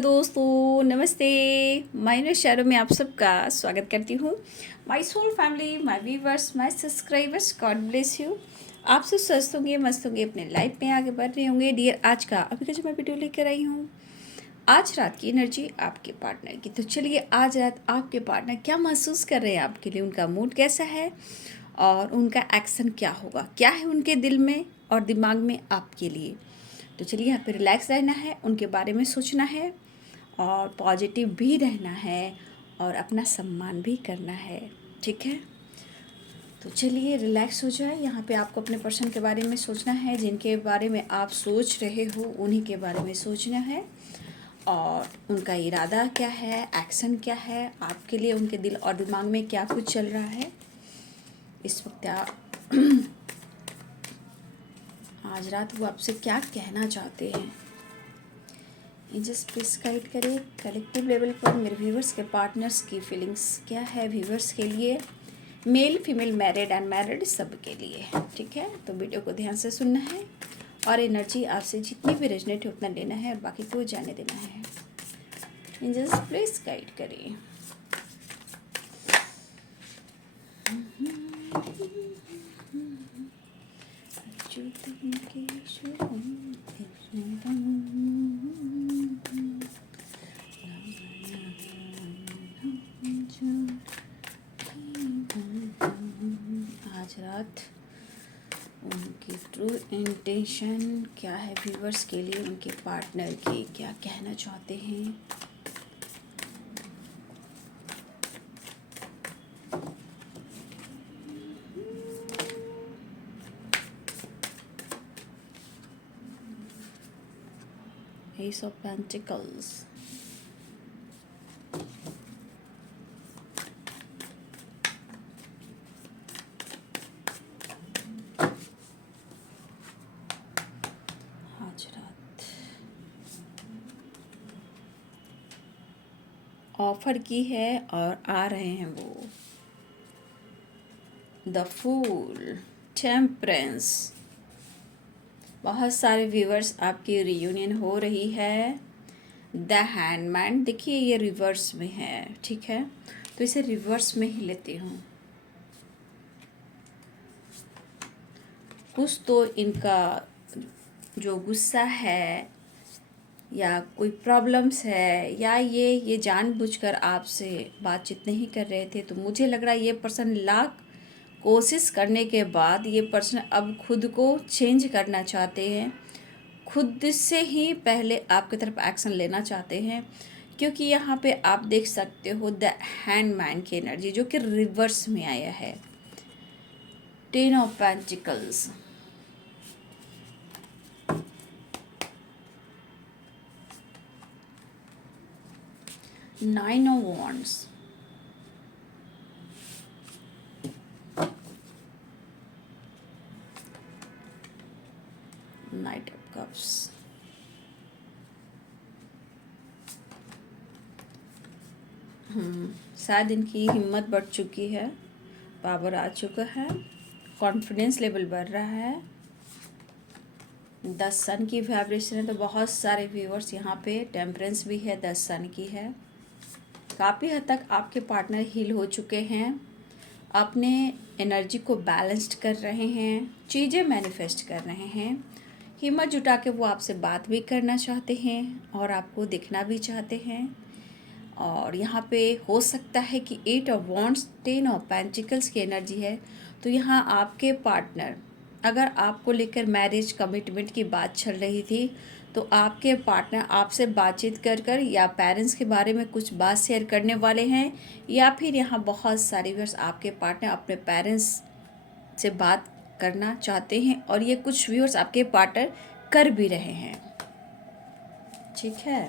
दोस्तों, नमस्ते। माइनर शहरों में आप सबका स्वागत करती हूँ। My soul family, my viewers, my subscribers, God bless you. आप सब स्वस्थ होंगे, मस्त होंगे, अपने लाइफ में आगे बढ़ रहे होंगे। डियर, आज का अभी का जो मैं वीडियो लेकर आई हूँ, आज रात की एनर्जी आपके पार्टनर की। तो चलिए, आज रात आपके पार्टनर क्या महसूस कर रहे हैं आपके लिए, उनका मूड कैसा है और उनका एक्शन क्या होगा, क्या है उनके दिल में और दिमाग में आपके लिए। तो चलिए, यहाँ पे रिलैक्स रहना है, उनके बारे में सोचना है और पॉजिटिव भी रहना है और अपना सम्मान भी करना है। ठीक है, तो चलिए रिलैक्स हो जाए। यहाँ पे आपको अपने पर्सन के बारे में सोचना है, जिनके बारे में आप सोच रहे हो उन्हीं के बारे में सोचना है और उनका इरादा क्या है, एक्शन क्या है आपके लिए, उनके दिल और दिमाग में क्या कुछ चल रहा है इस वक्त। आज रात वो आपसे क्या कहना चाहते हैं, जस्ट प्लीज गाइड करें। कलेक्टिव लेवल पर मेरे व्यूवर्स के पार्टनर्स की फीलिंग्स क्या है व्यूवर्स के लिए, मेल फीमेल, मैरिड अनमैरिड, सब के लिए। ठीक है, तो वीडियो को ध्यान से सुनना है और एनर्जी आपसे जितनी भी रेजनेट है उतना लेना है और बाकी को जाने देना है। जस्ट प्लीज गाइड करें। आज रात उनकी ट्रू इंटेंशन क्या है व्यूवर्स के लिए, उनके पार्टनर के क्या कहना चाहते हैं। Ace of Pentacles, आज रात ऑफर की है और आ रहे हैं वो। द फूल, टेम्परेंस, बहुत सारे व्यूवर्स आपकी रियूनियन हो रही है। द हैंडमैन, देखिए ये रिवर्स में है। ठीक है, तो इसे रिवर्स में ही लेती हूँ। कुछ तो इनका जो गुस्सा है या कोई प्रॉब्लम्स है या ये जानबूझकर आपसे बातचीत नहीं कर रहे थे, तो मुझे लग रहा है ये पर्सन लाख कोशिश करने के बाद ये पर्सन अब खुद को चेंज करना चाहते हैं, खुद से ही पहले आपकी तरफ एक्शन लेना चाहते हैं। क्योंकि यहाँ पे आप देख सकते हो द हैंडमैन की एनर्जी जो कि रिवर्स में आया है। 10 of pentacles, nine of wands, night of cups, शायद इनकी हिम्मत बढ़ चुकी है, पावर आ चुका है, कॉन्फिडेंस लेवल बढ़ रहा है। 10 सन की वाइब्रेशन है, तो बहुत सारे व्यूअर्स यहाँ पे टेम्परेंस भी है, 10 सन की है। काफ़ी हद तक आपके पार्टनर हील हो चुके हैं, अपने एनर्जी को बैलेंस्ड कर रहे हैं, चीज़ें मैनिफेस्ट कर रहे हैं। हिम्मत जुटा के वो आपसे बात भी करना चाहते हैं और आपको दिखना भी चाहते हैं। और यहाँ पे हो सकता है कि 8 ऑफ वॉन्ड्स, 10 ऑफ पेंटिकल्स की एनर्जी है। तो यहाँ आपके पार्टनर, अगर आपको लेकर मैरिज कमिटमेंट की बात चल रही थी, तो आपके पार्टनर आपसे बातचीत कर कर या पेरेंट्स के बारे में कुछ बात शेयर करने वाले हैं, या फिर यहाँ बहुत सारे व्यूअर्स आपके पार्टनर अपने पेरेंट्स से बात करना चाहते हैं और ये कुछ व्यूअर्स आपके पार्टनर कर भी रहे हैं। ठीक है,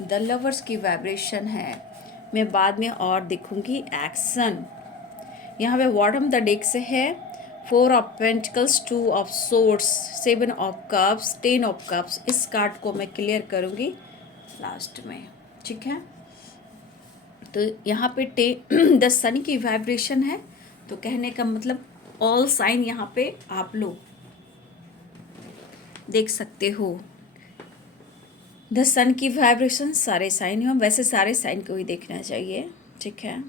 द लवर्स की वाइब्रेशन है, मैं बाद में और दिखूंगी एक्शन। यहाँ पे बॉटम द डेक से है 4 of pentacles, 2 of swords, 7 of cups, 10 of cups. इस कार्ड को मैं क्लियर करूँगी लास्ट में। ठीक है, तो यहाँ पे द सन की वाइब्रेशन है, तो कहने का मतलब ऑल साइन यहाँ पे आप लोग देख सकते हो। द सन की वाइब्रेशन सारे साइन हैं, वैसे सारे साइन को ही देखना चाहिए, ठीक है।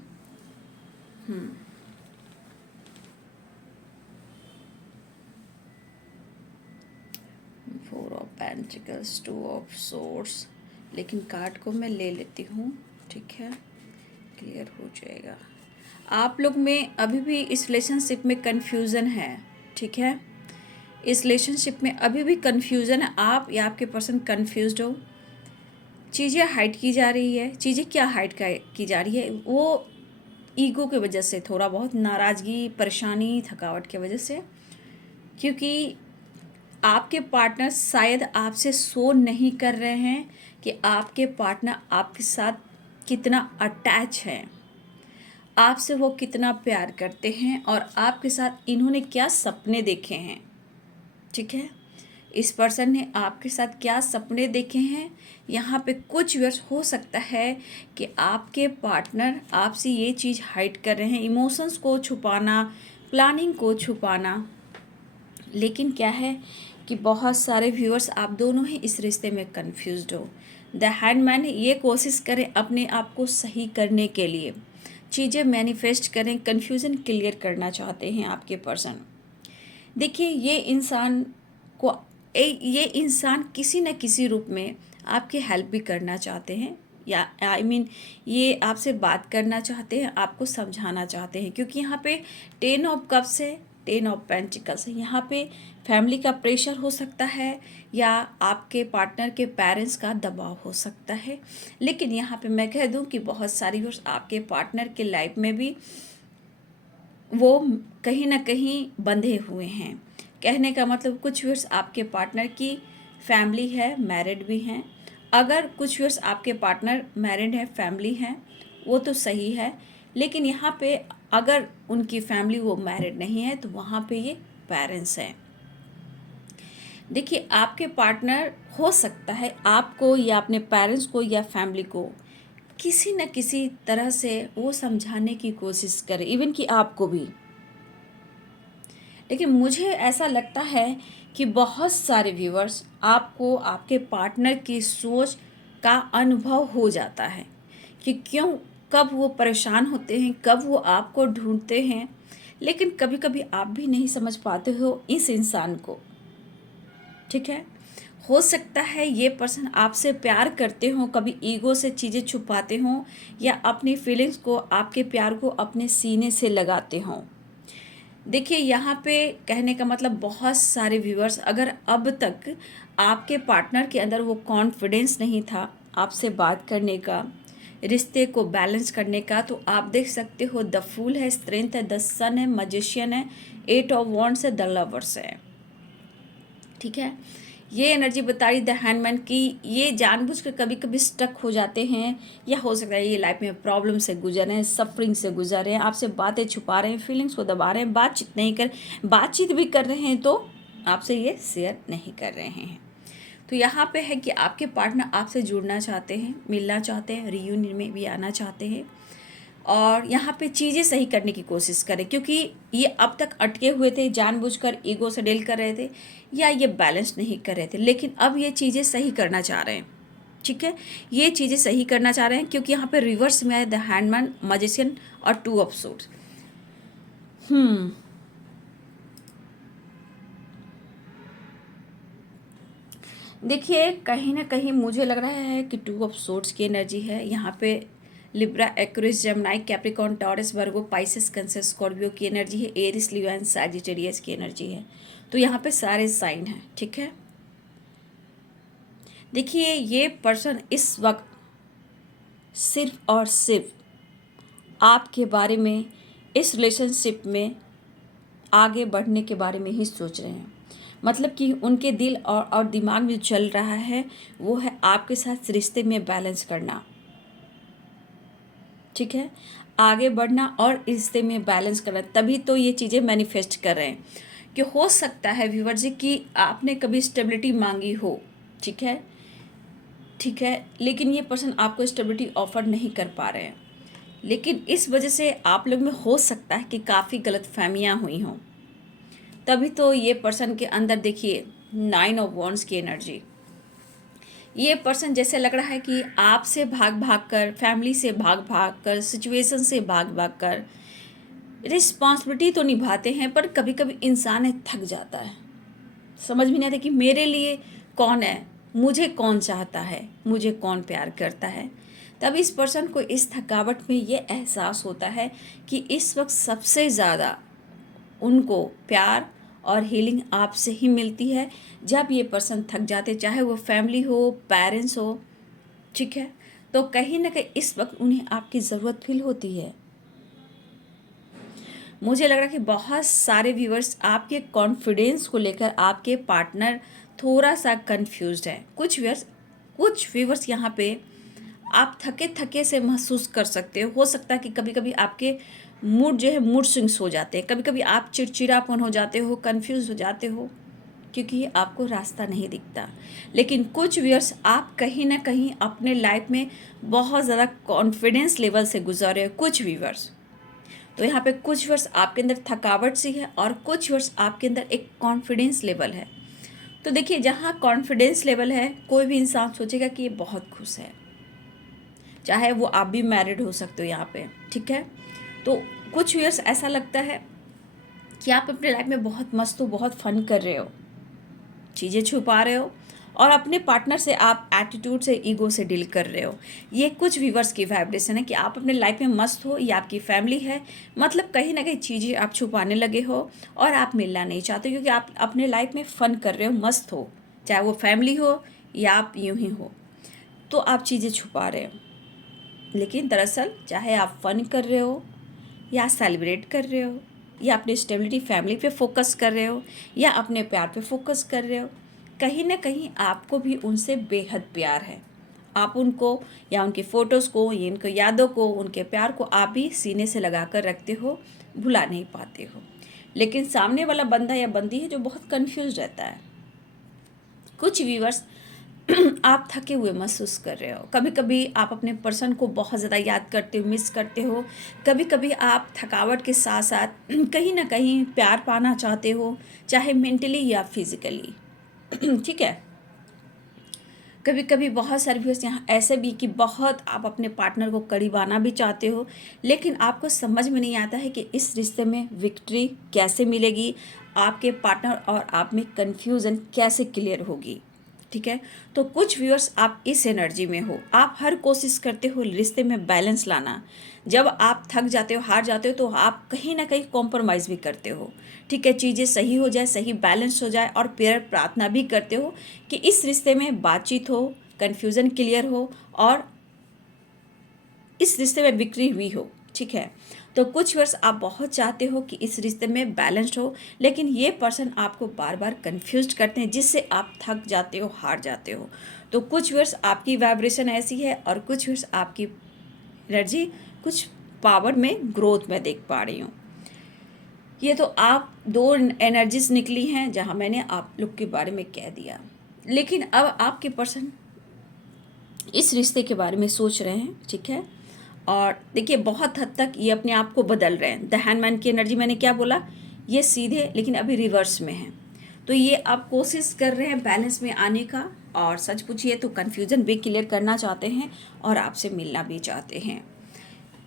Four of pentacles, two of swords, लेकिन कार्ड को मैं ले लेती हूँ, ठीक है, क्लियर हो जाएगा। आप लोग में अभी भी इस रिलेशनशिप में कन्फ्यूज़न है, ठीक है। इस रिलेशनशिप में अभी भी कन्फ्यूज़न है, आप या आपके पर्सन कन्फ्यूज्ड हो। चीज़ें हाइड की जा रही है। चीज़ें क्या हाइड की जा रही है? वो ईगो की वजह से, थोड़ा बहुत नाराज़गी, परेशानी, थकावट की वजह से, क्योंकि आपके पार्टनर शायद आपसे शो नहीं कर रहे हैं कि आपके पार्टनर आपके साथ कितना अटैच है, आपसे वो कितना प्यार करते हैं और आपके साथ इन्होंने क्या सपने देखे हैं, ठीक है। इस पर्सन ने आपके साथ क्या सपने देखे हैं। यहाँ पे कुछ वर्ष हो सकता है कि आपके पार्टनर आपसे ये चीज़ हाइड कर रहे हैं, इमोशंस को छुपाना, प्लानिंग को छुपाना। लेकिन क्या है कि बहुत सारे व्यूअर्स, आप दोनों ही इस रिश्ते में कंफ्यूज्ड हो। द हैंडमैन ये कोशिश करें अपने आप को सही करने के लिए, चीज़ें मैनिफेस्ट करें, कन्फ्यूज़न क्लियर करना चाहते हैं आपके पर्सन। देखिए, ये इंसान किसी न किसी रूप में आपकी हेल्प भी करना चाहते हैं, या ये आपसे बात करना चाहते हैं, आपको समझाना चाहते हैं, क्योंकि यहाँ पे 10 ऑफ कप्स है, 10 ऑफ पेंटिकल्स है। यहाँ पे फैमिली का प्रेशर हो सकता है या आपके पार्टनर के पेरेंट्स का दबाव हो सकता है। लेकिन यहाँ पे मैं कह दूँ कि बहुत सारी वर्ष आपके पार्टनर के लाइफ में भी वो कहीं ना कहीं बंधे हुए हैं। कहने का मतलब कुछ व्यूअर्स आपके पार्टनर की फैमिली है, मैरिड भी हैं। अगर कुछ व्यूअर्स आपके पार्टनर मैरिड है, फैमिली हैं, वो तो सही है। लेकिन यहाँ पे अगर उनकी फैमिली वो मैरिड नहीं है तो वहाँ पे ये पेरेंट्स हैं। देखिए, आपके पार्टनर हो सकता है आपको या अपने पेरेंट्स को या फैमिली को किसी न किसी तरह से वो समझाने की कोशिश करे, इवन कि आपको भी। लेकिन मुझे ऐसा लगता है कि बहुत सारे व्यूअर्स, आपको आपके पार्टनर की सोच का अनुभव हो जाता है कि क्यों, कब वो परेशान होते हैं, कब वो आपको ढूंढते हैं। लेकिन कभी कभी आप भी नहीं समझ पाते हो इस इंसान को, ठीक है। हो सकता है ये पर्सन आपसे प्यार करते हो, कभी ईगो से चीज़ें छुपाते हों या अपनी फीलिंग्स को, आपके प्यार को अपने सीने से लगाते हों। देखिए, यहाँ पे कहने का मतलब बहुत सारे व्यूअर्स, अगर अब तक आपके पार्टनर के अंदर वो कॉन्फिडेंस नहीं था आपसे बात करने का, रिश्ते को बैलेंस करने का, तो आप देख सकते हो द फूल है, स्ट्रेंथ है, द सन है, मैजिशियन है, 8 ऑफ वॉन्ड्स है, द लवर्स है, ठीक है। ये एनर्जी बता रही द हैंडमैन की ये जानबूझ कर कभी कभी स्टक हो जाते हैं, या हो सकता है ये लाइफ में प्रॉब्लम से गुजर रहे हैं, सफरिंग से गुजर रहे हैं, आपसे बातें छुपा रहे हैं, फीलिंग्स को दबा रहे हैं, बातचीत भी कर रहे हैं तो आपसे ये शेयर नहीं कर रहे हैं। तो यहाँ पे है कि आपके पार्टनर आपसे जुड़ना चाहते हैं, मिलना चाहते हैं, रियूनियन में भी आना चाहते हैं, और यहाँ पे चीज़ें सही करने की कोशिश करें, क्योंकि ये अब तक अटके हुए थे, जानबूझकर ईगो से डील कर रहे थे या ये बैलेंस नहीं कर रहे थे। लेकिन अब ये चीज़ें सही करना चाह रहे हैं, ठीक है। ये चीज़ें सही करना चाह रहे हैं क्योंकि यहाँ पे रिवर्स में है द हैंडमैन, मैजिशियन और 2 ऑफ सोर्ड्स। देखिए, कहीं ना कहीं मुझे लग रहा है कि 2 ऑफ सोर्ड्स की एनर्जी है यहाँ पे। Libra, Aquarius, Gemini, Capricorn, Taurus, Virgo, Pisces, Cancer, Scorpio की एनर्जी है। एरिस, लियो एंड सैजिटेरियस की एनर्जी है। तो यहाँ पे सारे साइन हैं, ठीक है। देखिए, ये पर्सन इस वक्त सिर्फ और सिर्फ आपके बारे में, इस रिलेशनशिप में आगे बढ़ने के बारे में ही सोच रहे हैं। मतलब कि उनके दिल और दिमाग में चल रहा है वो है आपके साथ रिश्ते में बैलेंस करना, ठीक है। आगे बढ़ना और रिश्ते में बैलेंस करना, तभी तो ये चीज़ें मैनिफेस्ट कर रहे हैं। कि हो सकता है व्यूअर जी कि आपने कभी स्टेबिलिटी मांगी हो, ठीक है, ठीक है, लेकिन ये पर्सन आपको स्टेबिलिटी ऑफर नहीं कर पा रहे हैं। लेकिन इस वजह से आप लोग में हो सकता है कि काफ़ी गलतफहमियां हुई हों, तभी तो ये पर्सन के अंदर देखिए 9 ऑफ वॉन्ड्स की एनर्जी। ये पर्सन जैसे लग रहा है कि आपसे भाग भाग कर, फैमिली से भाग भाग कर, सिचुएशन से भाग भाग कर रिस्पॉन्सिबिलिटी तो निभाते हैं, पर कभी कभी इंसान थक जाता है। समझ में नहीं आता कि मेरे लिए कौन है, मुझे कौन चाहता है, मुझे कौन प्यार करता है। तब इस पर्सन को इस थकावट में ये एहसास होता है कि इस वक्त सबसे ज़्यादा उनको प्यार और हीलिंग आपसे ही मिलती है। जब ये पर्सन थक जाते, चाहे वो फैमिली हो, पेरेंट्स हो, ठीक है, तो कहीं ना कहीं इस वक्त उन्हें आपकी ज़रूरत फील होती है। मुझे लग रहा है कि बहुत सारे व्यूअर्स आपके कॉन्फिडेंस को लेकर आपके पार्टनर थोड़ा सा कंफ्यूज्ड है। कुछ व्यूअर्स यहाँ पे आप थके थके से महसूस कर सकते हो सकता है कि कभी कभी आपके मूड जो है मूड स्विंग्स हो जाते हैं, कभी कभी आप चिड़चिड़ापन हो जाते हो, कंफ्यूज हो जाते हो, क्योंकि आपको रास्ता नहीं दिखता। लेकिन कुछ व्यूअर्स आप कहीं ना कहीं अपने लाइफ में बहुत ज़्यादा कॉन्फिडेंस लेवल से गुजर रहे हो। कुछ व्यूअर्स तो यहाँ पे कुछ व्यूअर्स आपके अंदर थकावट सी है और कुछ व्यूअर्स आपके अंदर एक कॉन्फिडेंस लेवल है। तो देखिए, जहाँ कॉन्फिडेंस लेवल है, कोई भी इंसान सोचेगा कि ये बहुत खुश है, चाहे वो आप भी मैरिड हो सकते हो यहाँ पे, ठीक है। तो कुछ व्यूअर्स ऐसा लगता है कि आप अपने लाइफ में बहुत मस्त हो, बहुत फन कर रहे हो, चीज़ें छुपा रहे हो और अपने पार्टनर से आप एटीट्यूड से, ईगो से डील कर रहे हो। ये कुछ व्यूअर्स की वाइब्रेशन है कि आप अपने लाइफ में मस्त हो, ये आपकी फैमिली है, मतलब कहीं ना कहीं चीज़ें आप छुपाने लगे हो और आप मिलना नहीं चाहते, क्योंकि आप अपने लाइफ में फ़न कर रहे हो, मस्त हो, चाहे वो फैमिली हो या आप यूं ही हो, तो आप चीज़ें छुपा रहे हो। लेकिन दरअसल चाहे आप फ़न कर रहे हो या सेलिब्रेट कर रहे हो या अपनी स्टेबिलिटी फैमिली पे फोकस कर रहे हो या अपने प्यार पे फोकस कर रहे हो, कहीं ना कहीं आपको भी उनसे बेहद प्यार है। आप उनको या उनकी फ़ोटोज़ को या उनकी यादों को, उनके प्यार को आप भी सीने से लगा कर रखते हो, भुला नहीं पाते हो। लेकिन सामने वाला बंदा या बंदी है जो बहुत कंफ्यूज रहता है। कुछ व्यूअर्स आप थके हुए महसूस कर रहे हो, कभी कभी आप अपने पर्सन को बहुत ज़्यादा याद करते हो, मिस करते हो, कभी कभी आप थकावट के साथ साथ कहीं ना कहीं प्यार पाना चाहते हो, चाहे मेंटली या फिजिकली, ठीक है। कभी कभी बहुत सारे व्यूअर्स यहाँ ऐसे भी कि बहुत आप अपने पार्टनर को करीब आना भी चाहते हो, लेकिन आपको समझ में नहीं आता है कि इस रिश्ते में विक्ट्री कैसे मिलेगी, आपके पार्टनर और आप में कन्फ्यूज़न कैसे क्लियर होगी, ठीक है। तो कुछ व्यूअर्स आप इस एनर्जी में हो, आप हर कोशिश करते हो रिश्ते में बैलेंस लाना। जब आप थक जाते हो, हार जाते हो, तो आप कहीं ना कहीं कॉम्प्रोमाइज़ भी करते हो, ठीक है, चीज़ें सही हो जाए, सही बैलेंस हो जाए, और प्रेयर प्रार्थना भी करते हो कि इस रिश्ते में बातचीत हो, कन्फ्यूज़न क्लियर हो और इस रिश्ते में बिक्री हुई हो, ठीक है। तो कुछ वर्ष आप बहुत चाहते हो कि इस रिश्ते में बैलेंस्ड हो, लेकिन ये पर्सन आपको बार बार कंफ्यूज करते हैं, जिससे आप थक जाते हो, हार जाते हो। तो कुछ वर्ष आपकी वाइब्रेशन ऐसी है और कुछ वर्ष आपकी एनर्जी कुछ पावर में ग्रोथ में देख पा रही हूँ। ये तो आप दो एनर्जीज निकली हैं जहाँ मैंने आप लोग के बारे में कह दिया। लेकिन अब आपके पर्सन इस रिश्ते के बारे में सोच रहे हैं, ठीक है। और देखिए, बहुत हद तक ये अपने आप को बदल रहे हैं। द हैंडमैन की एनर्जी मैंने क्या बोला, ये सीधे लेकिन अभी रिवर्स में है। तो ये आप कोशिश कर रहे हैं बैलेंस में आने का, और सच पूछिए तो कन्फ्यूज़न भी क्लियर करना चाहते हैं और आपसे मिलना भी चाहते हैं।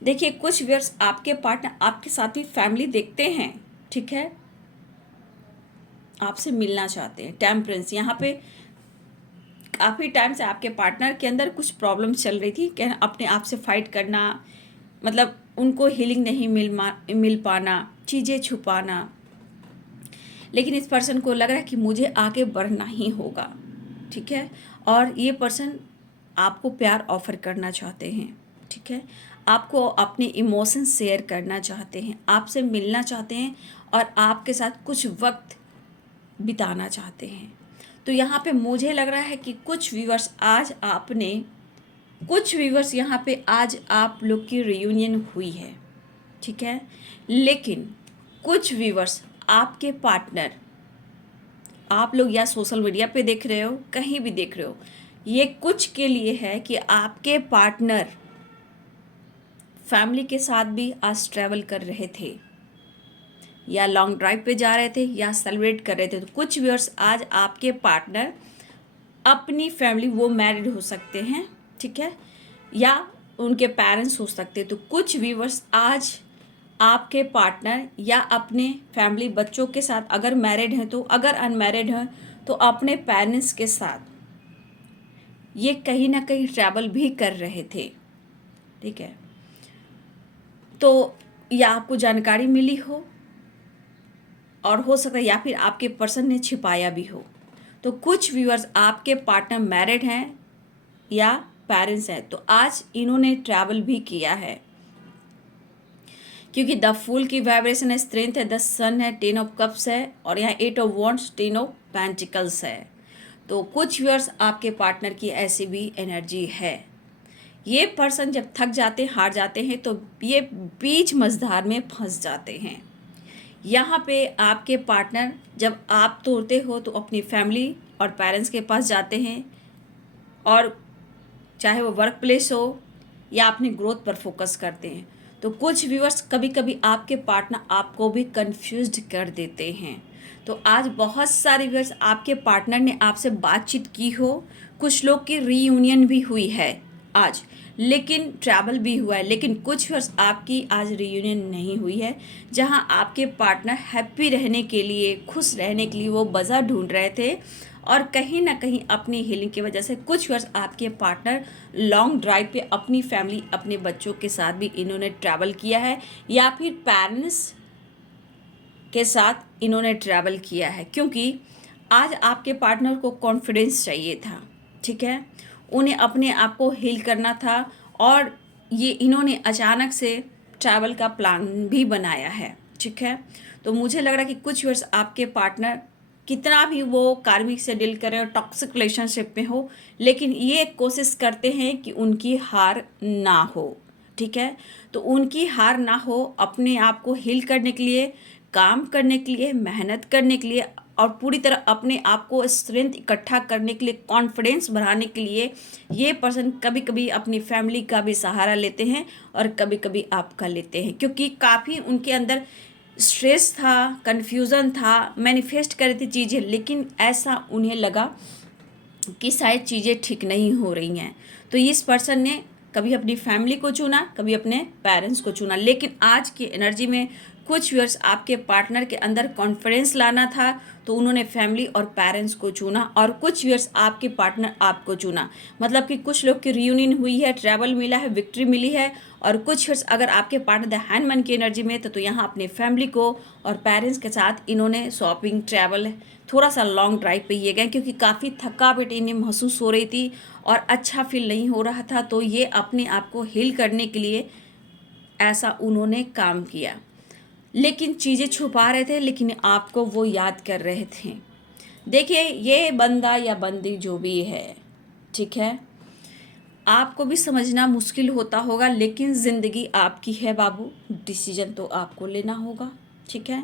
देखिए, कुछ व्यूअर्स आपके पार्टनर आपके साथ ही फैमिली देखते हैं, ठीक है, आपसे मिलना चाहते हैं। टेम्परेंस यहाँ पे काफ़ी टाइम से आपके पार्टनर के अंदर कुछ प्रॉब्लम चल रही थी, क्या अपने आप से फाइट करना, मतलब उनको हीलिंग नहीं मिल पाना, चीज़ें छुपाना। लेकिन इस पर्सन को लग रहा है कि मुझे आगे बढ़ना ही होगा, ठीक है। और ये पर्सन आपको प्यार ऑफर करना चाहते हैं, ठीक है, आपको अपने इमोशंस शेयर करना चाहते हैं, आपसे मिलना चाहते हैं और आपके साथ कुछ वक्त बिताना चाहते हैं। तो यहाँ पे मुझे लग रहा है कि कुछ व्यूवर्स यहाँ पे आज आप लोग की रियूनियन हुई है, ठीक है। लेकिन कुछ व्यूवर्स आपके पार्टनर, आप लोग या सोशल मीडिया पे देख रहे हो, कहीं भी देख रहे हो, ये कुछ के लिए है कि आपके पार्टनर फैमिली के साथ भी आज ट्रैवल कर रहे थे, या लॉन्ग ड्राइव पे जा रहे थे, या सेलिब्रेट कर रहे थे। तो कुछ व्यूअर्स आज आपके पार्टनर अपनी फैमिली, वो मैरिड हो सकते हैं, ठीक है, या उनके पेरेंट्स हो सकते हैं। तो कुछ व्यूवर्स आज आपके पार्टनर या अपने फैमिली बच्चों के साथ अगर मैरिड हैं तो, अगर अनमैरिड हैं तो अपने पेरेंट्स के साथ ये कहीं ना कहीं ट्रैवल भी कर रहे थे, ठीक है। तो या आपको जानकारी मिली हो, और हो सकता है या फिर आपके पर्सन ने छिपाया भी हो। तो कुछ व्यूअर्स आपके पार्टनर मैरिड हैं या पेरेंट्स हैं, तो आज इन्होंने ट्रैवल भी किया है, क्योंकि द फूल की वाइब्रेशन है, स्ट्रेंथ है, द सन है, 10 ऑफ कप्स है, और यहाँ 8 ऑफ वॉन्ड्स, 10 ऑफ पेंटिकल्स है। तो कुछ व्यूअर्स आपके पार्टनर की ऐसी भी एनर्जी है। ये पर्सन जब थक जाते हैं, हार जाते हैं, तो ये बीच मझधार में फंस जाते हैं। यहाँ पे आपके पार्टनर जब आप तोड़ते हो तो अपनी फैमिली और पेरेंट्स के पास जाते हैं, और चाहे वो वर्क प्लेस हो या अपनी ग्रोथ पर फोकस करते हैं। तो कुछ व्यूअर्स कभी कभी आपके पार्टनर आपको भी कंफ्यूज्ड कर देते हैं। तो आज बहुत सारे व्यूअर्स आपके पार्टनर ने आपसे बातचीत की हो, कुछ लोग की रीयूनियन भी हुई है आज, लेकिन ट्रैवल भी हुआ है, लेकिन कुछ व्यूअर्स आपकी आज रीयूनियन नहीं हुई है, जहां आपके पार्टनर हैप्पी रहने के लिए, खुश रहने के लिए वो वजह ढूंढ रहे थे, और कहीं ना कहीं अपनी हीलिंग की वजह से कुछ वर्ष आपके पार्टनर लॉन्ग ड्राइव पे अपनी फैमिली, अपने बच्चों के साथ भी इन्होंने ट्रैवल किया है, या फिर पेरेंट्स के साथ इन्होंने ट्रैवल किया है। क्योंकि आज आपके पार्टनर को कॉन्फिडेंस चाहिए था, ठीक है, उन्हें अपने आप को हील करना था, और ये इन्होंने अचानक से ट्रैवल का प्लान भी बनाया है, ठीक है। तो मुझे लग रहा है कि कुछ वर्ष आपके पार्टनर कितना भी वो कार्मिक से डील करें और टॉक्सिक रिलेशनशिप में हो, लेकिन ये कोशिश करते हैं कि उनकी हार ना हो, ठीक है। तो उनकी हार ना हो, अपने आप को हील करने के लिए, काम करने के लिए, मेहनत करने के लिए, और पूरी तरह अपने आप को स्ट्रेंथ इकट्ठा करने के लिए, कॉन्फिडेंस बढ़ाने के लिए ये पर्सन कभी कभी अपनी फैमिली का भी सहारा लेते हैं, और कभी कभी आपका लेते हैं, क्योंकि काफ़ी उनके अंदर स्ट्रेस था, कन्फ्यूज़न था, मैनिफेस्ट कर रही थी चीज़ें, लेकिन ऐसा उन्हें लगा कि शायद चीज़ें ठीक नहीं हो रही हैं। तो इस पर्सन ने कभी अपनी फैमिली को चुना, कभी अपने पेरेंट्स को चुना, लेकिन आज की एनर्जी में कुछ व्यूअर्स आपके पार्टनर के अंदर कॉन्फिडेंस लाना था, तो उन्होंने फैमिली और पेरेंट्स को चुना, और कुछ व्यूअर्स आपके पार्टनर आपको चुना। मतलब कि कुछ लोग की रियूनियन हुई है, ट्रैवल मिला है, विक्ट्री मिली है, और कुछ व्यूअर्स अगर आपके पार्टनर द हैंडमैन की एनर्जी में तो यहाँ अपने फैमिली को और पेरेंट्स के साथ इन्होंने शॉपिंग, ट्रैवल, थोड़ा सा लॉन्ग ड्राइव पे ये गए, क्योंकि काफ़ी थकावट इन्हें महसूस हो रही थी और अच्छा फील नहीं हो रहा था। तो ये अपने आप को हील करने के लिए ऐसा उन्होंने काम किया, लेकिन चीज़ें छुपा रहे थे, लेकिन आपको वो याद कर रहे थे। देखिए, ये बंदा या बंदी जो भी है, ठीक है, आपको भी समझना मुश्किल होता होगा, लेकिन ज़िंदगी आपकी है बाबू, डिसीजन तो आपको लेना होगा, ठीक है।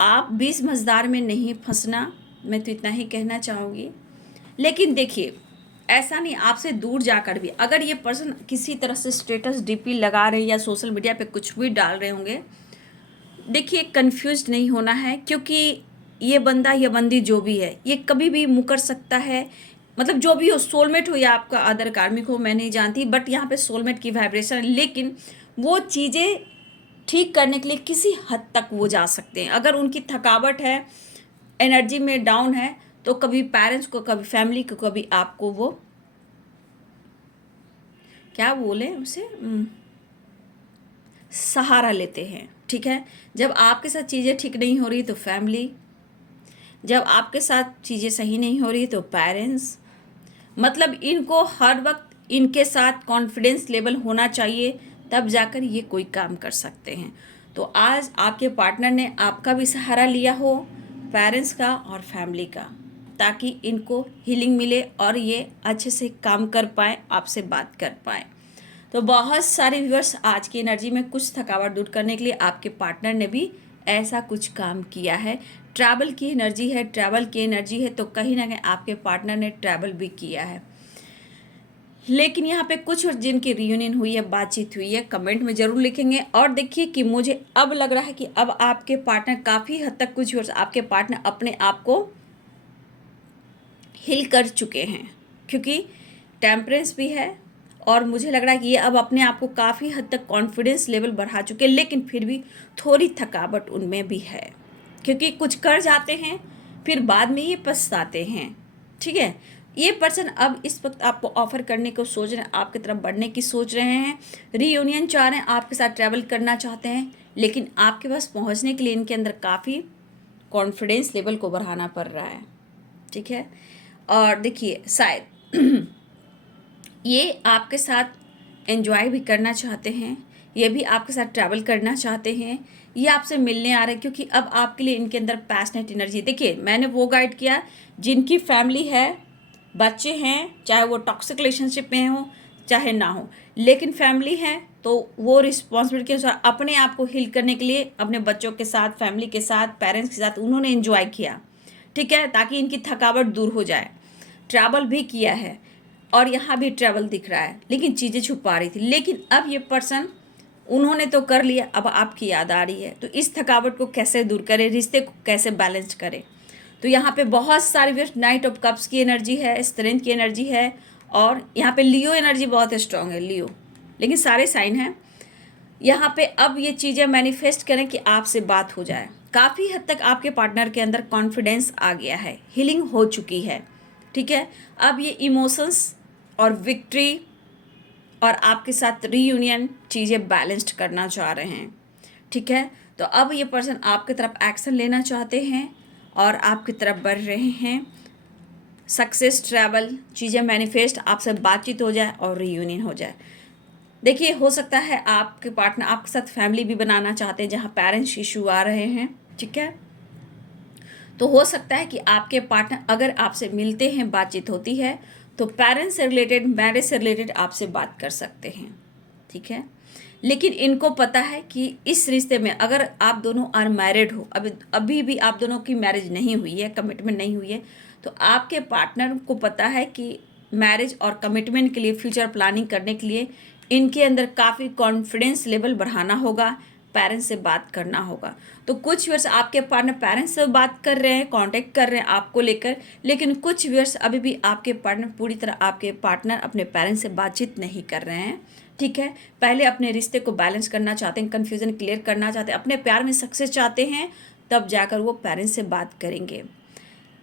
आप बीच मझधार में नहीं फंसना, मैं तो इतना ही कहना चाहूँगी। लेकिन देखिए, ऐसा नहीं आपसे दूर जाकर भी अगर ये पर्सन किसी तरह से स्टेटस डीपी लगा रहे या सोशल मीडिया पे कुछ भी डाल रहे होंगे, देखिए कंफ्यूज नहीं होना है, क्योंकि ये बंदा या बंदी जो भी है ये कभी भी मुकर सकता है। मतलब जो भी हो, सोलमेट हो या आपका अदर कार्मिक हो, मैं नहीं जानती, बट यहाँ पे सोलमेट की वाइब्रेशन है, लेकिन वो चीज़ें ठीक करने के लिए किसी हद तक वो जा सकते हैं। अगर उनकी थकावट है, एनर्जी में डाउन है, तो कभी पेरेंट्स को, कभी फैमिली को, कभी आपको वो क्या बोले उसे सहारा लेते हैं, ठीक है। जब आपके साथ चीज़ें ठीक नहीं हो रही तो फैमिली, जब आपके साथ चीज़ें सही नहीं हो रही तो पेरेंट्स। मतलब इनको हर वक्त इनके साथ कॉन्फिडेंस लेवल होना चाहिए, तब जाकर ये कोई काम कर सकते हैं। तो आज आपके पार्टनर ने आपका भी सहारा लिया हो, पेरेंट्स का और फैमिली का, ताकि इनको हीलिंग मिले और ये अच्छे से काम कर पाएँ, आपसे बात कर पाएँ। तो बहुत सारे व्यूअर्स आज की एनर्जी में कुछ थकावट दूर करने के लिए आपके पार्टनर ने भी ऐसा कुछ काम किया है। ट्रैवल की एनर्जी है, ट्रैवल की एनर्जी है, तो कहीं ना कहीं आपके पार्टनर ने ट्रैवल भी किया है। लेकिन यहाँ पे कुछ जिनकी रियूनियन हुई है, बातचीत हुई है, कमेंट में ज़रूर लिखेंगे। और देखिए कि मुझे अब लग रहा है कि अब आपके पार्टनर काफ़ी हद तक, कुछ व्यूअर्स आपके पार्टनर अपने आप को हिल कर चुके हैं, क्योंकि टेम्परेंस भी है और मुझे लग रहा है कि ये अब अपने आप को काफ़ी हद तक कॉन्फिडेंस लेवल बढ़ा चुके हैं, लेकिन फिर भी थोड़ी थकावट उनमें भी है, क्योंकि कुछ कर जाते हैं फिर बाद में ये पछताते हैं। ठीक है, ये पर्सन अब इस वक्त आपको ऑफर करने को सोच रहे हैं, आपकी तरफ बढ़ने की सोच रहे हैं, रीयूनियन चाह रहे हैं, आपके साथ ट्रैवल करना चाहते हैं, लेकिन आपके पास पहुंचने के लिए इनके अंदर काफ़ी कॉन्फिडेंस लेवल को बढ़ाना पड़ रहा है। ठीक है, और देखिए शायद ये आपके साथ एंजॉय भी करना चाहते हैं, ये भी आपके साथ ट्रैवल करना चाहते हैं, ये आपसे मिलने आ रहे हैं, क्योंकि अब आपके लिए इनके अंदर पैशनेट एनर्जी। देखिए मैंने वो गाइड किया जिनकी फैमिली है, बच्चे हैं, चाहे वो टॉक्सिक रिलेशनशिप में हो चाहे ना हो, लेकिन फैमिली है तो वो रिस्पॉन्सिबिलिटी के अनुसार अपने आप को हील करने के लिए अपने बच्चों के साथ, फैमिली के साथ, पेरेंट्स के साथ उन्होंने एंजॉय किया। ठीक है, ताकि इनकी थकावट दूर हो जाए। ट्रैवल भी किया है और यहाँ भी ट्रैवल दिख रहा है, लेकिन चीज़ें छुपा रही थी। लेकिन अब ये पर्सन उन्होंने तो कर लिया, अब आपकी याद आ रही है, तो इस थकावट को कैसे दूर करें, रिश्ते को कैसे बैलेंस करें। तो यहाँ पे बहुत सारी नाइट ऑफ कप्स की एनर्जी है, स्ट्रेंथ की एनर्जी है, और यहाँ पे लियो एनर्जी बहुत स्ट्रांग है, लियो, लेकिन सारे साइन हैं यहाँ पे। अब ये चीज़ें मैनिफेस्ट करें कि आपसे बात हो जाए। काफ़ी हद तक आपके पार्टनर के अंदर कॉन्फिडेंस आ गया है, हीलिंग हो चुकी है। ठीक है, अब ये इमोशंस और विक्ट्री और आपके साथ रीयूनियन चीज़ें बैलेंस्ड करना चाह रहे हैं। ठीक है, तो अब ये पर्सन आपकी तरफ एक्शन लेना चाहते हैं और आपकी तरफ बढ़ रहे हैं। सक्सेस, ट्रैवल, चीज़ें मैनिफेस्ट, आपसे बातचीत हो जाए और रीयूनियन हो जाए। देखिए हो सकता है आपके पार्टनर आपके साथ फैमिली भी बनाना चाहते हैं, जहाँ पेरेंट्स इशू आ रहे हैं। ठीक है, तो हो सकता है कि आपके पार्टनर अगर आपसे मिलते हैं, बातचीत होती है, तो पेरेंट्स से रिलेटेड, मैरिज से रिलेटेड आपसे बात कर सकते हैं। ठीक है, लेकिन इनको पता है कि इस रिश्ते में अगर आप दोनों अनमैरिड हो, अभी भी आप दोनों की मैरिज नहीं हुई है, कमिटमेंट नहीं हुई है, तो आपके पार्टनर को पता है कि मैरिज और कमिटमेंट के लिए, फ्यूचर प्लानिंग करने के लिए इनके अंदर काफ़ी कॉन्फिडेंस लेवल बढ़ाना होगा, पेरेंट्स से बात करना होगा। तो कुछ व्यूअर्स आपके पार्टनर पेरेंट्स से बात कर रहे हैं, कांटेक्ट कर रहे हैं आपको लेकर, लेकिन कुछ व्यूअर्स अभी भी आपके पार्टनर पूरी तरह आपके पार्टनर अपने पेरेंट्स से बातचीत नहीं कर रहे हैं। ठीक है, पहले अपने रिश्ते को बैलेंस करना चाहते हैं, कन्फ्यूज़न क्लियर करना चाहते हैं, अपने प्यार में सक्सेस चाहते हैं, तब जाकर वो पेरेंट्स से बात करेंगे।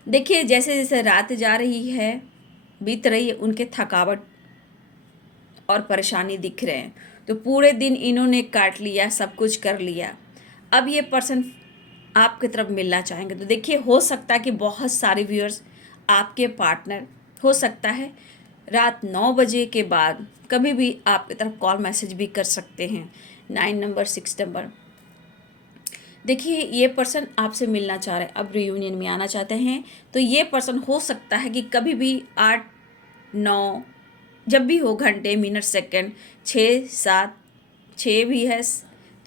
देखिए जैसे जैसे रात जा रही है, बीत रही है, उनके थकावट और परेशानी दिख रहे हैं। तो पूरे दिन इन्होंने काट लिया, सब कुछ कर लिया, अब ये पर्सन आपकी तरफ मिलना चाहेंगे। तो देखिए हो सकता है कि बहुत सारे व्यूअर्स आपके पार्टनर हो सकता है रात 9 बजे के बाद कभी भी आपकी तरफ कॉल मैसेज भी कर सकते हैं, 9 नंबर 6 नंबर। देखिए ये पर्सन आपसे मिलना चाह रहे हैं, अब रियूनियन में आना चाहते हैं। तो ये पर्सन हो सकता है कि कभी भी 8, 9 जब भी हो, घंटे, मिनट, सेकंड, 6, 7, 6 भी है,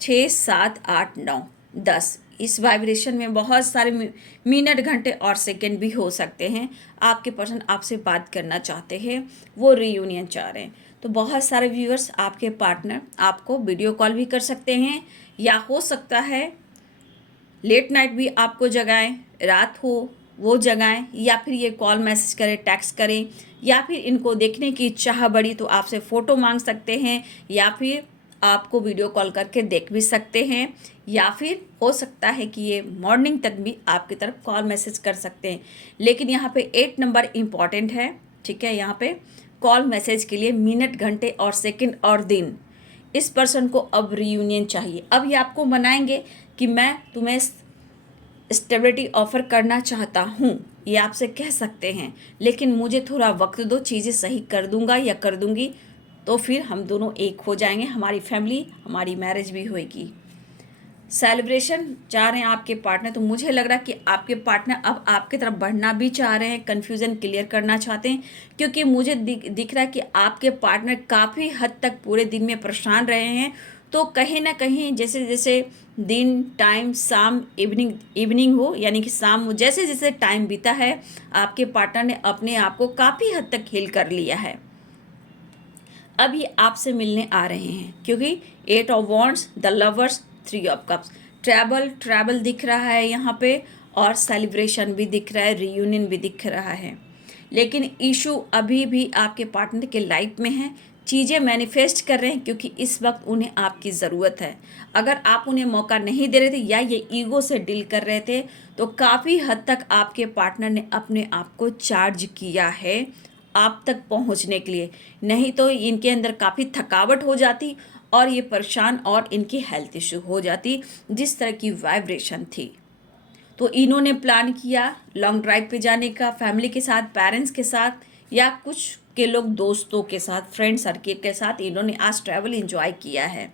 6, 7, 8, 9, 10, इस वाइब्रेशन में बहुत सारे मिनट, घंटे और सेकंड भी हो सकते हैं। आपके पर्सन आपसे बात करना चाहते हैं, वो रीयूनियन चाह रहे हैं। तो बहुत सारे व्यूअर्स आपके पार्टनर आपको वीडियो कॉल भी कर सकते हैं, या हो सकता है लेट नाइट भी आपको जगाएं, रात हो वो जगाएं, या फिर ये कॉल मैसेज करें, टेक्स्ट करें, या फिर इनको देखने की चाह बढ़ी तो आपसे फ़ोटो मांग सकते हैं, या फिर आपको वीडियो कॉल करके देख भी सकते हैं, या फिर हो सकता है कि ये मॉर्निंग तक भी आपकी तरफ कॉल मैसेज कर सकते हैं। लेकिन यहाँ पे 8 नंबर इम्पॉर्टेंट है। ठीक है, यहाँ पे कॉल मैसेज के लिए मिनट, घंटे और सेकंड और दिन, इस पर्सन को अब रीयूनियन चाहिए। अब ये आपको मनाएंगे कि मैं तुम्हें स्टेबिलिटी ऑफ़र करना चाहता हूँ, ये आपसे कह सकते हैं, लेकिन मुझे थोड़ा वक्त दो, चीज़ें सही कर दूंगा या कर दूंगी, तो फिर हम दोनों एक हो जाएंगे, हमारी फैमिली, हमारी मैरिज भी होएगी। सेलिब्रेशन चाह रहे हैं आपके पार्टनर, तो मुझे लग रहा है कि आपके पार्टनर अब आपकी तरफ बढ़ना भी चाह रहे हैं, कन्फ्यूज़न क्लियर करना चाहते हैं, क्योंकि मुझे दिख रहा है कि आपके पार्टनर काफ़ी हद तक पूरे दिन में परेशान रहे हैं। तो कहीं ना कहीं जैसे जैसे दिन, टाइम, शाम, इवनिंग हो, यानी कि शाम हो, जैसे जैसे टाइम बीता है, आपके पार्टनर ने अपने आप को काफ़ी हद तक हील कर लिया है। अब ये आपसे मिलने आ रहे हैं, क्योंकि 8 of wands, the lovers, 3 of cups, travel दिख रहा है यहाँ पे, और सेलिब्रेशन भी दिख रहा है, रीयूनियन भी दिख रहा है। लेकिन इशू अभी भी आपके पार्टनर के लाइफ में है। चीज़ें मैनिफेस्ट कर रहे हैं क्योंकि इस वक्त उन्हें आपकी ज़रूरत है। अगर आप उन्हें मौका नहीं दे रहे थे या ये ईगो से डील कर रहे थे तो काफ़ी हद तक आपके पार्टनर ने अपने आप को चार्ज किया है आप तक पहुंचने के लिए। नहीं तो इनके अंदर काफ़ी थकावट हो जाती और ये परेशान और इनकी हेल्थ इशू हो जाती जिस तरह की वाइब्रेशन थी। तो इन्होंने प्लान किया लॉन्ग ड्राइव पे जाने का फैमिली के साथ, पेरेंट्स के साथ या कुछ के लोग दोस्तों के साथ, फ्रेंड सर्किल के साथ इन्होंने आज ट्रैवल एंजॉय किया है।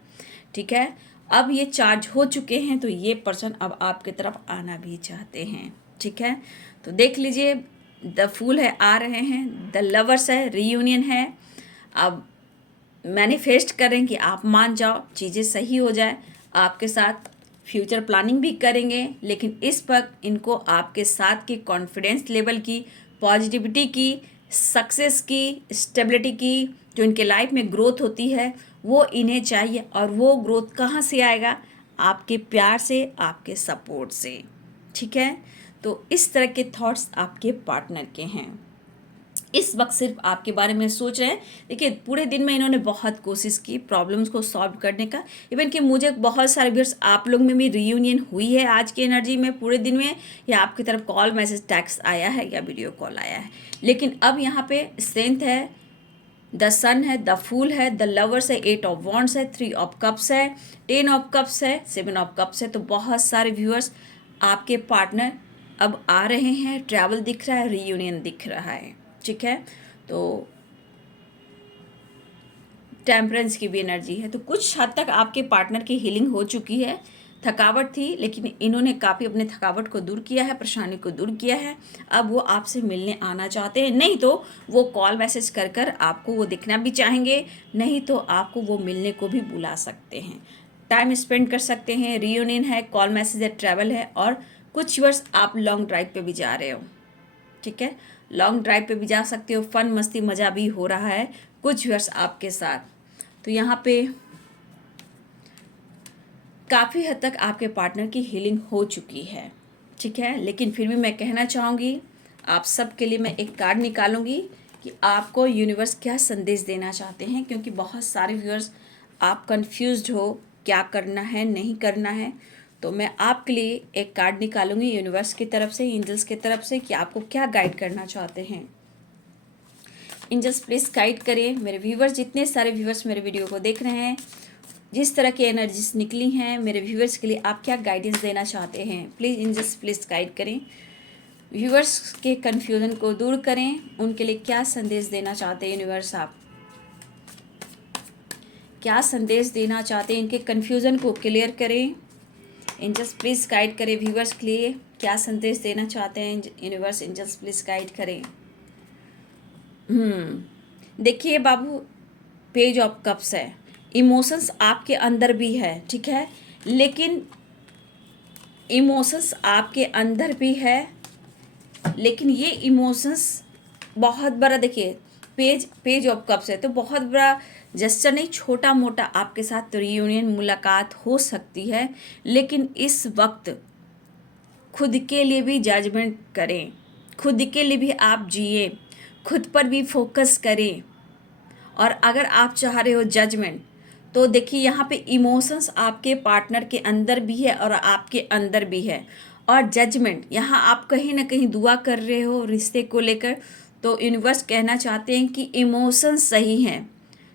ठीक है, अब ये चार्ज हो चुके हैं तो ये पर्सन अब आपके तरफ आना भी चाहते हैं। ठीक है, तो देख लीजिए द फूल है, आ रहे हैं, द लवर्स है, रीयूनियन है। अब मैनिफेस्ट करें कि आप मान जाओ, चीज़ें सही हो जाए, आपके साथ फ्यूचर प्लानिंग भी करेंगे। लेकिन इस वक्त इनको आपके साथ की कॉन्फिडेंस लेवल की, पॉजिटिविटी की, सक्सेस की, स्टेबिलिटी की, जो इनके लाइफ में ग्रोथ होती है वो इन्हें चाहिए। और वो ग्रोथ कहाँ से आएगा? आपके प्यार से, आपके सपोर्ट से। ठीक है, तो इस तरह के थॉट्स आपके पार्टनर के हैं। इस वक्त सिर्फ आपके बारे में सोच रहे हैं। देखिए पूरे दिन में इन्होंने बहुत कोशिश की प्रॉब्लम्स को सॉल्व करने का। इवन कि मुझे बहुत सारे व्यूअर्स आप लोग में भी रीयूनियन हुई है आज की एनर्जी में पूरे दिन में, या आपकी तरफ कॉल, मैसेज, टेक्स्ट आया है या वीडियो कॉल आया है। लेकिन अब यहाँ पे स्ट्रेंथ है, द सन है, द फूल है, द लवर्स है, 8 ऑफ वॉन्ड्स है, 3 ऑफ कप्स है, 10 ऑफ कप्स है, 7 ऑफ कप्स है। तो बहुत सारे व्यूअर्स आपके पार्टनर अब आ रहे हैं, ट्रैवल दिख रहा है, रीयूनियन दिख रहा है। ठीक है, तो टेम्परेंस की भी एनर्जी है। तो कुछ हद तक आपके पार्टनर की हीलिंग हो चुकी है। थकावट थी लेकिन इन्होंने काफ़ी अपने थकावट को दूर किया है, परेशानी को दूर किया है। अब वो आपसे मिलने आना चाहते हैं, नहीं तो वो कॉल मैसेज कर कर आपको वो दिखना भी चाहेंगे, नहीं तो आपको वो मिलने को भी बुला सकते हैं, टाइम स्पेंड कर सकते हैं। रीयूनियन है, कॉल मैसेज है, ट्रैवल है, और कुछ वर्ष आप लॉन्ग ड्राइव पे भी जा रहे हो। ठीक है, लॉन्ग ड्राइव पे भी जा सकते हो, फन मस्ती मज़ा भी हो रहा है कुछ वर्ष आपके साथ। तो यहाँ पे काफ़ी हद तक आपके पार्टनर की हीलिंग हो चुकी है। ठीक है, लेकिन फिर भी मैं कहना चाहूँगी आप सब के लिए मैं एक कार्ड निकालूंगी कि आपको यूनिवर्स क्या संदेश देना चाहते हैं, क्योंकि बहुत सारे व्यूअर्स आप कंफ्यूज्ड हो क्या करना है नहीं करना है। तो मैं आपके लिए एक कार्ड निकालूंगी यूनिवर्स की तरफ से, एंजल्स की तरफ से, कि आपको क्या गाइड करना चाहते हैं। एंजल्स प्लीज़ गाइड करें मेरे व्यूवर्स, जितने सारे व्यूवर्स मेरे वीडियो को देख रहे हैं, जिस तरह की एनर्जीज निकली हैं मेरे व्यूवर्स के लिए, आप क्या गाइडेंस देना चाहते हैं। प्लीज़ एंजल्स प्लीज़ गाइड करें, व्यूवर्स के कन्फ्यूज़न को दूर करें, उनके लिए क्या संदेश देना चाहते हैं यूनिवर्स, आप क्या संदेश देना चाहते हैं, इनके कन्फ्यूज़न को क्लियर करें। एंजल्स प्लीज़ गाइड करें व्यूवर्स के लिए, क्या संदेश देना चाहते हैं यूनिवर्स, एंजल्स प्लीज़ गाइड करें। देखिए बाबू, पेज ऑफ कप्स है, इमोशंस आपके अंदर भी है। ठीक है, लेकिन इमोशंस आपके अंदर भी है, लेकिन ये इमोशंस बहुत बड़ा, देखिए पेज ऑफ कप्स है तो बहुत बड़ा जेस्चर नहीं, छोटा मोटा आपके साथ रीयूनियन मुलाकात हो सकती है। लेकिन इस वक्त खुद के लिए भी जजमेंट करें, खुद के लिए भी आप जिए, खुद पर भी फोकस करें। और अगर आप चाह रहे हो जजमेंट, तो देखिए यहाँ पे इमोशंस आपके पार्टनर के अंदर भी है और आपके अंदर भी है। और जजमेंट यहाँ आप कहीं ना कहीं दुआ कर रहे हो रिश्ते को लेकर, तो यूनिवर्स कहना चाहते हैं कि इमोशंस सही हैं,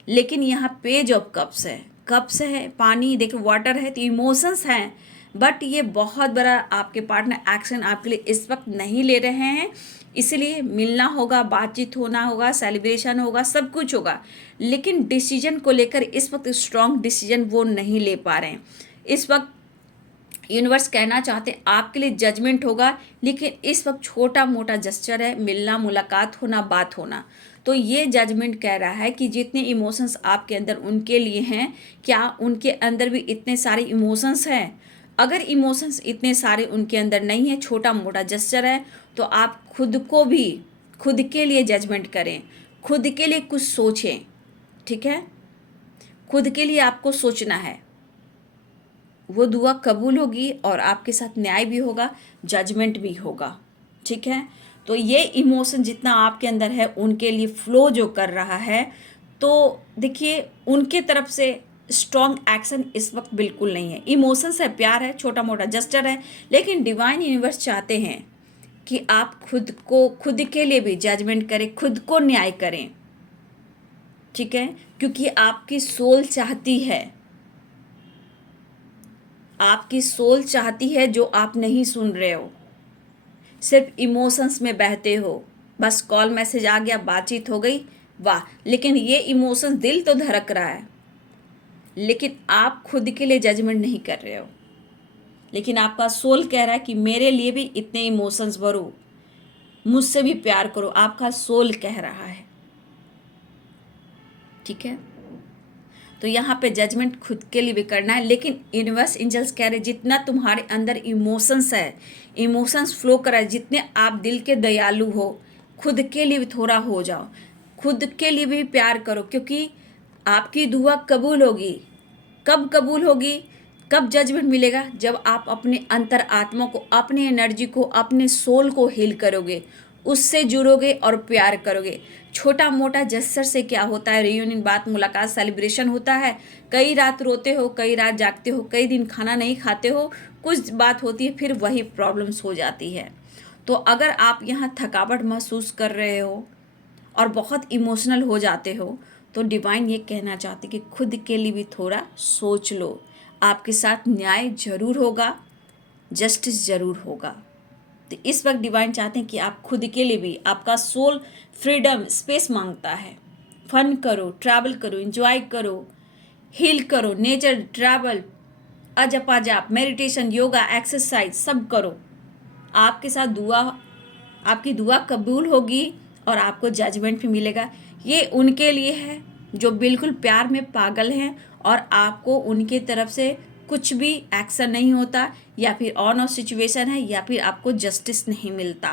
लेकिन यहाँ पेज ऑफ कप्स है, कप्स है पानी, देखो वाटर है, तो इमोशंस हैं, बट ये बहुत बड़ा आपके पार्टनर एक्शन आपके लिए इस वक्त नहीं ले रहे हैं। इसलिए मिलना होगा, बातचीत होना होगा, सेलिब्रेशन होगा, सब कुछ होगा, लेकिन डिसीजन को लेकर इस वक्त स्ट्रॉन्ग डिसीजन वो नहीं ले पा रहे हैं। इस वक्त यूनिवर्स कहना चाहते हैं आपके लिए जजमेंट होगा, लेकिन इस वक्त छोटा मोटा जेस्चर है, मिलना, मुलाकात होना, बात होना। तो ये जजमेंट कह रहा है कि जितने इमोशंस आपके अंदर उनके लिए हैं, क्या उनके अंदर भी इतने सारे इमोशंस हैं। अगर इमोशंस इतने सारे उनके अंदर नहीं है, छोटा मोटा जेस्चर है, तो आप खुद को भी खुद के लिए जजमेंट करें, खुद के लिए कुछ सोचें। ठीक है, खुद के लिए आपको सोचना है, वो दुआ कबूल होगी और आपके साथ न्याय भी होगा, जजमेंट भी होगा। ठीक है, तो ये इमोशन जितना आपके अंदर है उनके लिए फ्लो जो कर रहा है, तो देखिए उनके तरफ से स्ट्रॉन्ग एक्शन इस वक्त बिल्कुल नहीं है। इमोशंस है, प्यार है, छोटा मोटा जस्टर है, लेकिन डिवाइन यूनिवर्स चाहते हैं कि आप खुद के लिए भी जजमेंट करें, खुद को न्याय करें, ठीक है, क्योंकि आपकी सोल चाहती है, आपकी सोल चाहती है जो आप नहीं सुन रहे हो, सिर्फ इमोशंस में बहते हो। बस कॉल मैसेज आ गया, बातचीत हो गई, वाह, लेकिन ये इमोशंस, दिल तो धड़क रहा है लेकिन आप खुद के लिए जजमेंट नहीं कर रहे हो। लेकिन आपका सोल कह रहा है कि मेरे लिए भी इतने इमोशंस भरो, मुझसे भी प्यार करो, आपका सोल कह रहा है, ठीक है। तो यहाँ पे जजमेंट खुद के लिए भी करना है, लेकिन यूनिवर्स एंजल्स कह रहे जितना तुम्हारे अंदर इमोशंस है, इमोशंस फ्लो कर रहा है, जितने आप दिल के दयालु हो, खुद के लिए भी थोड़ा हो जाओ, खुद के लिए भी प्यार करो, क्योंकि आपकी दुआ कबूल होगी। कब कबूल होगी, कब जजमेंट मिलेगा, जब आप अपने अंतर आत्मा को, अपनी एनर्जी को, अपने सोल को हील करोगे, उससे जुड़ोगे और प्यार करोगे। छोटा मोटा जेस्चर से क्या होता है, रियूनियन, बात, मुलाकात, सेलिब्रेशन होता है, कई रात रोते हो, कई रात जागते हो, कई दिन खाना नहीं खाते हो, कुछ बात होती है, फिर वही प्रॉब्लम्स हो जाती है। तो अगर आप यहाँ थकावट महसूस कर रहे हो और बहुत इमोशनल हो जाते हो, तो डिवाइन ये कहना चाहते कि खुद के लिए भी थोड़ा सोच लो, आपके साथ न्याय जरूर होगा, जस्टिस जरूर होगा। तो इस वक्त डिवाइन चाहते हैं कि आप खुद के लिए भी, आपका सोल फ्रीडम, स्पेस मांगता है। फन करो, ट्रैवल करो, एंजॉय करो, हील करो, नेचर, ट्रैवल, अजप अजाप, मेडिटेशन, योगा, एक्सरसाइज सब करो। आपके साथ दुआ, आपकी दुआ कबूल होगी और आपको जजमेंट भी मिलेगा। ये उनके लिए है जो बिल्कुल प्यार में पागल हैं और आपको उनके तरफ से कुछ भी एक्शन नहीं होता, या फिर ऑन ऑफ सिचुएशन है, या फिर आपको जस्टिस नहीं मिलता,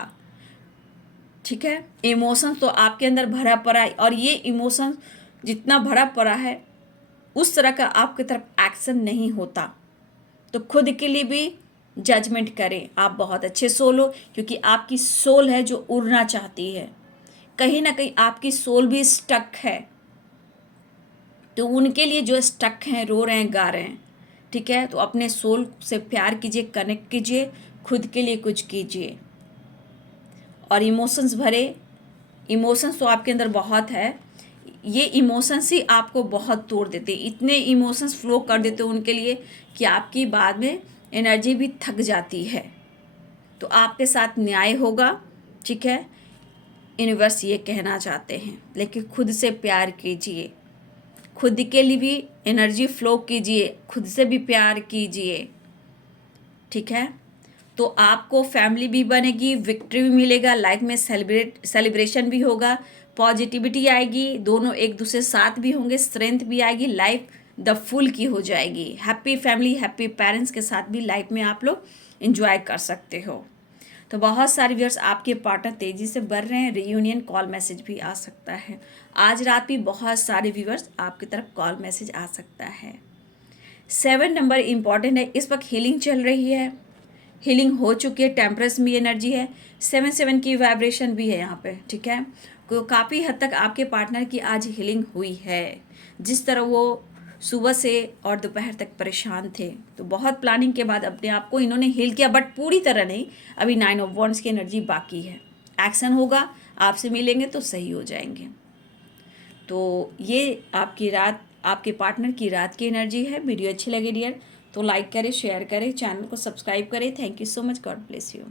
ठीक है। इमोशन तो आपके अंदर भरा पड़ा है और ये इमोशन जितना भरा पड़ा है उस तरह का आपकी तरफ एक्शन नहीं होता। तो खुद के लिए भी जजमेंट करें। आप बहुत अच्छे सोल हो, क्योंकि आपकी सोल है जो उड़ना चाहती है। कहीं ना कहीं आपकी सोल भी स्टक है, तो उनके लिए जो स्टक हैं, रो रहे हैं, गा रहे हैं, ठीक है। तो अपने सोल से प्यार कीजिए, कनेक्ट कीजिए, खुद के लिए कुछ कीजिए। और इमोशंस भरे, इमोशंस तो आपके अंदर बहुत है, ये इमोशंस ही आपको बहुत तोड़ देते, इतने इमोशंस फ्लो कर देते उनके लिए कि आपकी बाद में एनर्जी भी थक जाती है। तो आपके साथ न्याय होगा, ठीक है, यूनिवर्स ये कहना चाहते हैं। लेकिन खुद से प्यार कीजिए, खुद के लिए भी एनर्जी फ्लो कीजिए, खुद से भी प्यार कीजिए, ठीक है। तो आपको फैमिली भी बनेगी, विक्ट्री भी मिलेगा, लाइफ में सेलिब्रेशन भी होगा, पॉजिटिविटी आएगी, दोनों एक दूसरे साथ भी होंगे, स्ट्रेंथ भी आएगी, लाइफ द फुल की हो जाएगी। हैप्पी फैमिली, हैप्पी पेरेंट्स के साथ भी लाइफ में आप लोग एंजॉय कर सकते हो। तो बहुत सारे व्यूअर्स, आपके पार्टनर तेज़ी से बढ़ रहे हैं, रियूनियन कॉल मैसेज भी आ सकता है। आज रात भी बहुत सारे व्यूअर्स आपकी तरफ कॉल मैसेज आ सकता है। 7 नंबर इम्पॉर्टेंट है, इस वक्त हीलिंग चल रही है, हीलिंग हो चुकी है, टेम्परेंस भी एनर्जी है, 7 की वाइब्रेशन भी है यहाँ पे, ठीक है। तो काफ़ी हद तक आपके पार्टनर की आज हीलिंग हुई है। जिस तरह वो सुबह से और दोपहर तक परेशान थे, तो बहुत प्लानिंग के बाद अपने आप को इन्होंने हील किया, बट पूरी तरह नहीं। अभी 9 ऑफ वॉन्ड्स की एनर्जी बाकी है, एक्शन होगा, आपसे मिलेंगे तो सही हो जाएंगे। तो ये आपकी रात, आपके पार्टनर की रात की एनर्जी है। वीडियो अच्छी लगे डियर तो लाइक करें, शेयर करें, चैनल को सब्सक्राइब करें। Thank you so much, God bless you.